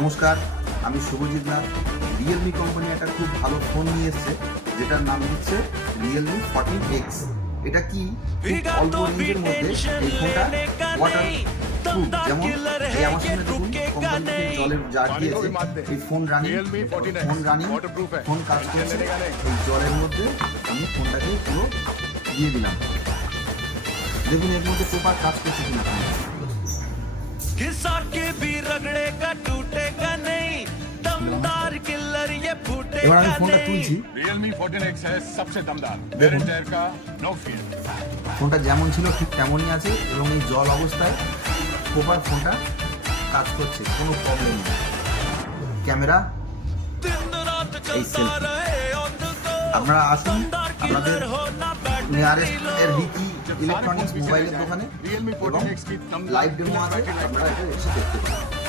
নমস্কার, আমি Subhajit Nath. Realme company একটা খুব ভালো ফোন নিয়ে এসছে, যেটার নাম হচ্ছে রিয়েলমি 14X। এটা কি খুব অল্প রেঞ্জের মধ্যে এই ফোনটা ওয়াটার প্রুফ, যেমন এই আমার সামনে দেখুন কোম্পানি থেকে জলের জার দিয়েছে। এই ফোন রানিং ফোন কাজ করছে। এই জলের মধ্যে আমি ফোনটাকে পুরো দিয়ে দিলাম, দেখুন এর মধ্যে প্রপার কাজ করছে কিনা। घिसा के भी रगड़ेगा टूटेगा नहीं दमदार किलर ये এবার আমি फूटेगा ফোনটা তুলছি। नहीं Realme 14X है सबसे दमदार देखो। टायर का नो फियर। ফোনটা যেমন ছিল ঠিক তেমনই আছে এবং এই জল অবস্থায় প্রপার ফোনটা কাজ করছে, কোনো প্রবলেম নেই। ক্যামেরা दिन रात এই चलता selfie। रहे उनको আপনারা আসুন दमदार আপনাদের किलर हो ना बैटरी নিয়ারেস্ট लो এর ভিকি ইলেকট্রনিক্স মোবাইলের দোকানে Realme এবং 14X की दमदार লাইভ ডেমো আছে, আপনারা এটা এসে দেখতে পারেন।